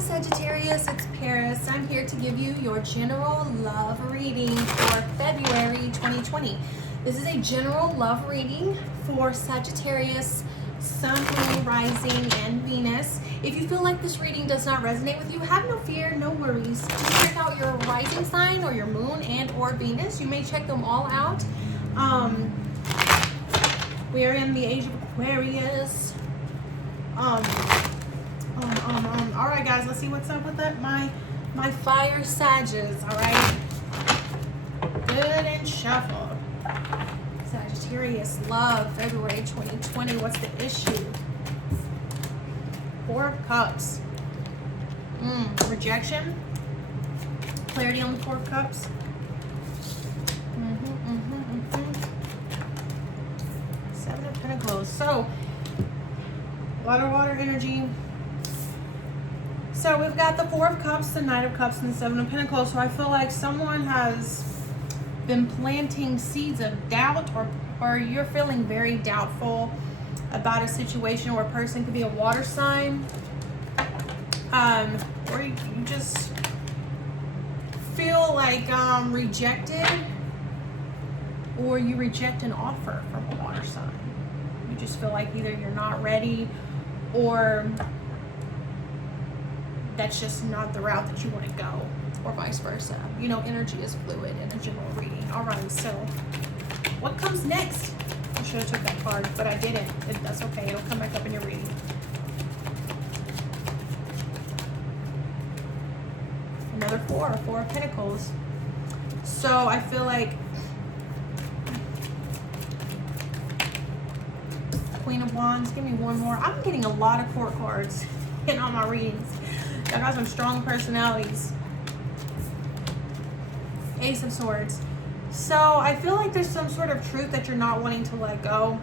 Sagittarius, it's Paris. I'm here to give you your general love reading for February 2020. This is a general love reading for Sagittarius, Sun, Moon, Rising, and Venus. If you feel like this reading does not resonate with you, have no fear, no worries. Just check out your rising sign or your moon and or Venus. You may check them all out. We are in the age of Aquarius. All right, guys, let's see what's up with that. My fire Sages. All right, good and shuffle. Sagittarius love, February 2020. What's the issue? Four of Cups. Rejection. Clarity on the Four of Cups. Seven of Pentacles. So, water energy. So we've got the Four of Cups, the Knight of Cups, and the Seven of Pentacles. So I feel like someone has been planting seeds of doubt, or you're feeling very doubtful about a situation, or a person could be a water sign, or you just feel like rejected, or you reject an offer from a water sign. You just feel like either you're not ready, or that's just not the route that you want to go, or vice versa. You know, energy is fluid in a general reading. All right, so what comes next? I should have took that card, but I didn't. That's okay. It'll come back up in your reading. Another Four of Pentacles. So I feel like Queen of Wands. Give me one more. I'm getting a lot of court cards in all my readings. Y'all got some strong personalities. Ace of Swords. So I feel like there's some sort of truth that you're not wanting to let go.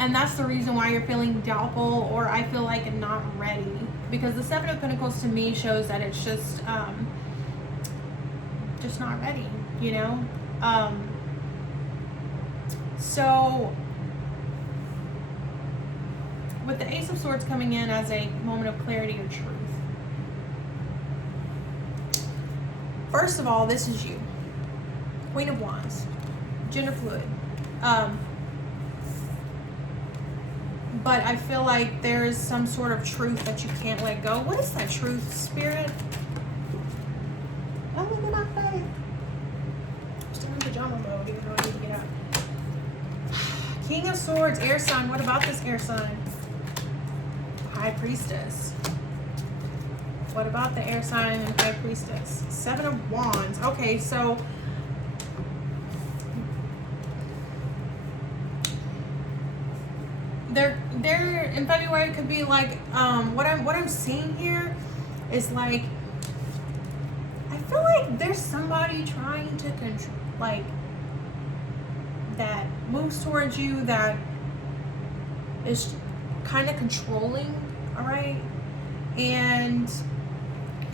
And that's the reason why you're feeling doubtful, or I feel like not ready. Because the Seven of Pentacles to me shows that it's just not ready, you know? So with the Ace of Swords coming in as a moment of clarity or truth. First of all, this is you. Queen of Wands. Gender fluid. But I feel like there is some sort of truth that you can't let go. What is that truth, Spirit? Oh, look at my face. I'm still in pajama mode, even though I need to get out. King of Swords, air sign. What about this air sign? High Priestess. What about the air sign and High Priestess? Seven of Wands. Okay, so there in February could be like what I'm seeing here is like, I feel like there's somebody trying to control, like, that moves towards you, that is kind of controlling. All right, and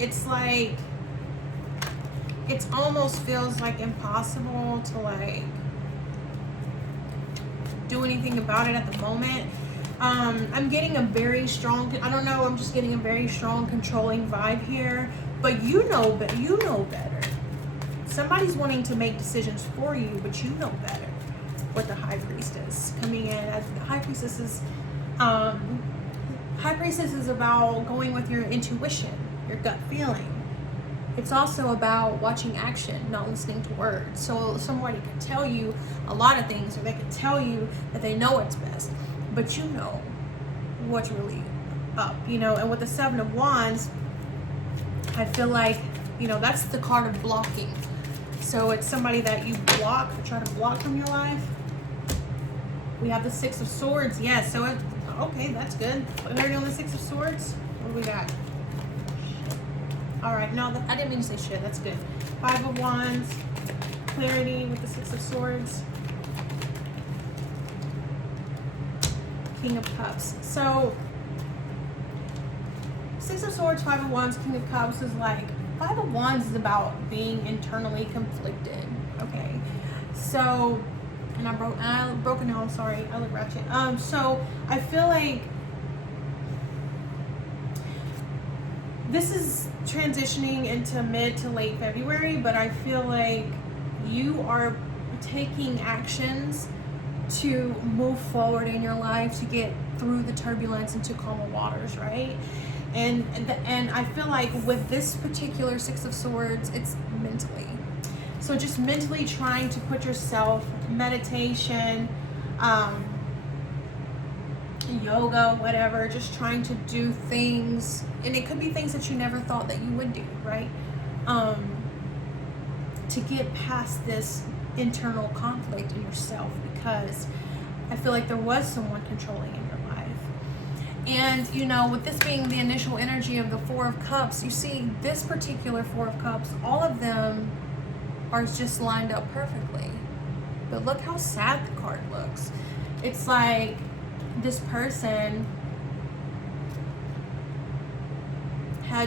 it's like, it almost feels like impossible to like do anything about it at the moment. I'm getting a very strong, I don't know, I'm just getting a very strong controlling vibe here, but you know better. Somebody's wanting to make decisions for you, but you know better. With the High Priestess coming in, as the High Priestess is about going with your intuition, your gut feeling. It's also about watching action, not listening to words. So somebody could tell you a lot of things, or they could tell you that they know what's best, but you know what's really up, you know. And with the Seven of Wands, I feel like, you know, that's the card of blocking. So it's somebody that you block, or try to block from your life. We have the Six of Swords. Yes, so okay, that's good. Clarity on the Six of Swords. What do we got? All right, no, I didn't mean to say shit. That's good. Five of Wands. Clarity with the Six of Swords. King of Cups. So, Six of Swords, Five of Wands, King of Cups is like, Five of Wands is about being internally conflicted. Okay, so, and I broke it now. I'm sorry. I look ratchet. So I feel like this is transitioning into mid to late February, but I feel like you are taking actions to move forward in your life, to get through the turbulence into calmer waters, right? And I feel like with this particular Six of Swords, it's mentally. So just mentally trying to put yourself, meditation, yoga, whatever, just trying to do things, and it could be things that you never thought that you would do, right? To get past this internal conflict in yourself, because I feel like there was someone controlling in your life. And you know, with this being the initial energy of the Four of Cups, you see this particular Four of Cups, all of them are just lined up perfectly. But look how sad the card looks. It's like this person I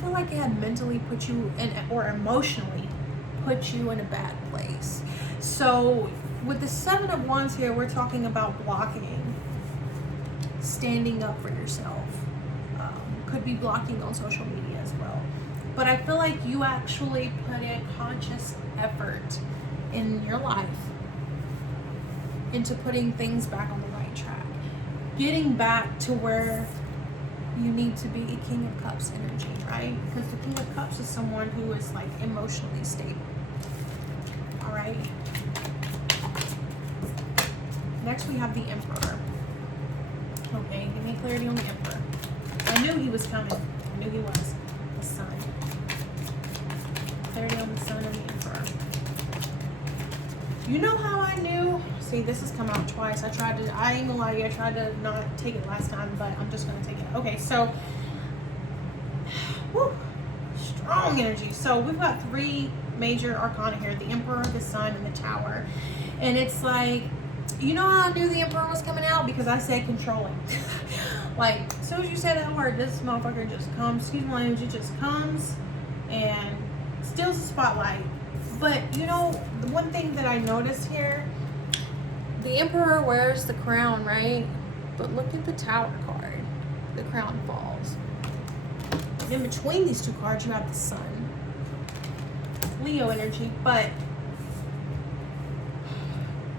feel like it had mentally put you in, or emotionally put you in a bad place. So with the Seven of Wands here, we're talking about blocking, standing up for yourself. Could be blocking on social media as well. But I feel like you actually put in conscious effort in your life into putting things back on the right track. Getting back to where you need to be, a King of Cups energy, right? Because the King of Cups is someone who is like emotionally stable. All right. Next we have the Emperor. Okay, give me clarity on the Emperor. I knew he was coming. I knew he was. The Sun. Clarity on the Sun and the Emperor. You know how I knew? See, this has come out twice. I ain't gonna lie to you, I tried to not take it last time, but I'm just gonna take it. Okay, so, whew, strong energy. So we've got three major arcana here: the Emperor, the Sun, and the Tower. And it's like, you know how I knew the Emperor was coming out? Because I said controlling. Like, as soon as you say that word, this motherfucker just comes, excuse my energy, just comes and steals the spotlight. But, you know, the one thing that I noticed here, the Emperor wears the crown, right? But look at the Tower card. The crown falls. In between these two cards, you have the Sun. Leo energy. But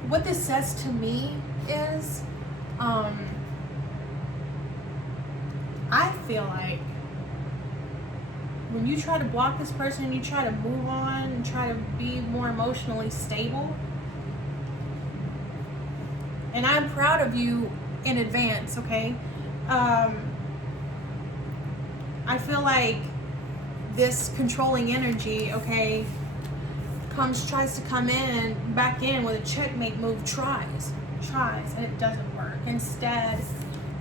what this says to me is, I feel like when you try to block this person, you try to move on and try to be more emotionally stable. And I'm proud of you in advance, okay? I feel like this controlling energy, okay, tries to come back in with a checkmate move, tries, and it doesn't work. Instead,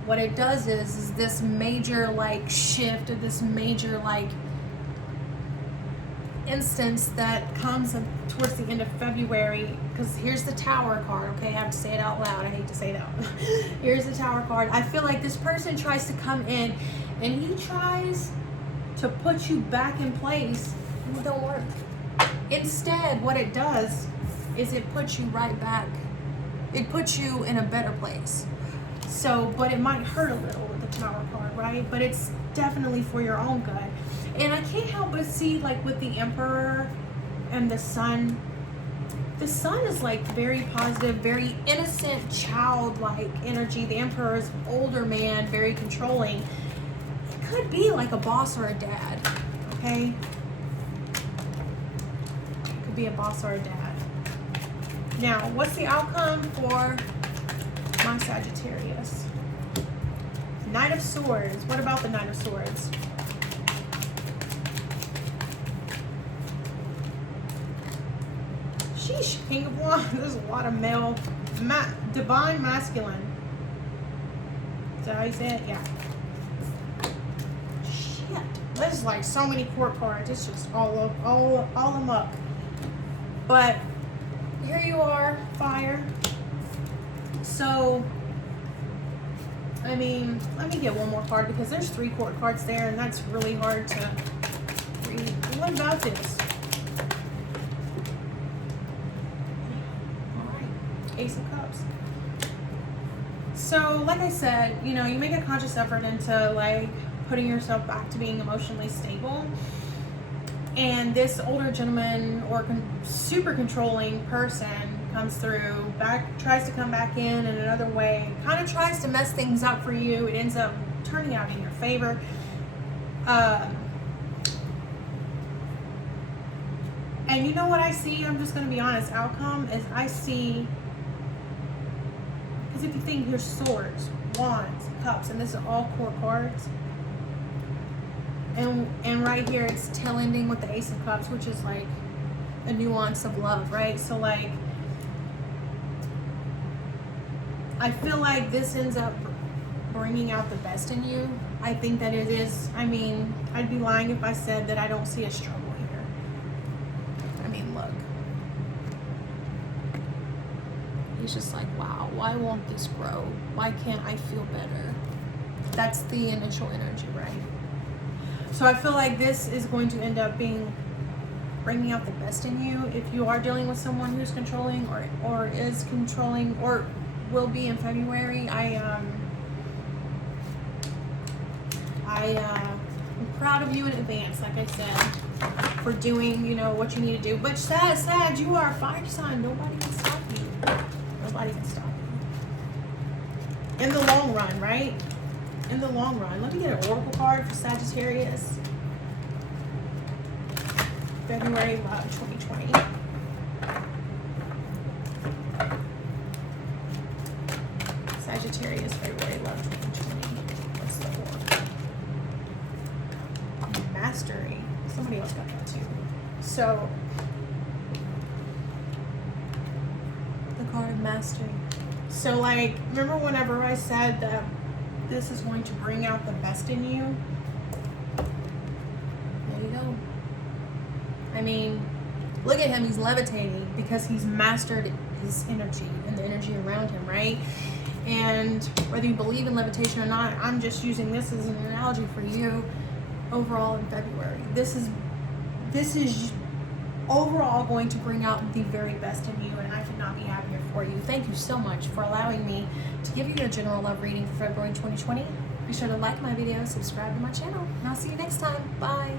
what it does is this major like shift, or this major like instance that comes towards the end of February, because here's the Tower card, okay? I have to say it out loud. I hate to say it out. Here's the Tower card. I feel like this person tries to come in and he tries to put you back in place, and it don't work. Instead, what it does is it puts you right back. It puts you in a better place. So, but it might hurt a little with the Tower card, right? But it's definitely for your own good. And I can't help but see, like with the Emperor and the Sun is like very positive, very innocent, childlike energy. The Emperor is older man, very controlling. It could be like a boss or a dad, okay? It could be a boss or a dad. Now, what's the outcome for my Sagittarius? Knight of Swords. What about the Knight of Swords? Sheesh, King of Wands. There's a lot of male, divine masculine. Is that how you say it? Yeah. Shit. There's like so many court cards. It's just all amok. But here you are, fire. So, I mean, let me get one more card, because there's 3 court cards there, and that's really hard to read. What about this? Ace of Cups. So, like I said, you know, you make a conscious effort into like putting yourself back to being emotionally stable. And this older gentleman or super controlling person comes through, tries to come back in another way, kind of tries to mess things up for you. It ends up turning out in your favor. And you know what I see? I'm just going to be honest. Outcome is I see, because if you think here's swords, wands, cups, and this is all core cards. And right here it's tail ending with the Ace of Cups, which is like a nuance of love, right? So like, I feel like this ends up bringing out the best in you. I think that it is. I mean, I'd be lying if I said that I don't see a struggle here. I mean, look. He's just like, wow, why won't this grow? Why can't I feel better? That's the initial energy, right? So I feel like this is going to end up bringing out the best in you. If you are dealing with someone who's controlling or is controlling or will be in February, I'm proud of you in advance, like I said, for doing, you know, what you need to do. But Sag, you are a fire sign. Nobody can stop you. Nobody can stop you. In the long run, right? In the long run. Let me get an oracle card for Sagittarius. February 2020. Sagittarius, February 2020. What's the oracle? Mastery. Somebody else got that too. So, the card of mastery. So, like, remember whenever I said that this is going to bring out the best in you? There you go. I mean, look at him. He's levitating because he's mastered his energy and the energy around him, right? And whether you believe in levitation or not, I'm just using this as an analogy for you overall in February. This is overall going to bring out the very best in you, and I could not be happier for you. Thank you so much for allowing me to give you a general love reading for February 2020. Be sure to like my video, subscribe to my channel, and I'll see you next time. Bye.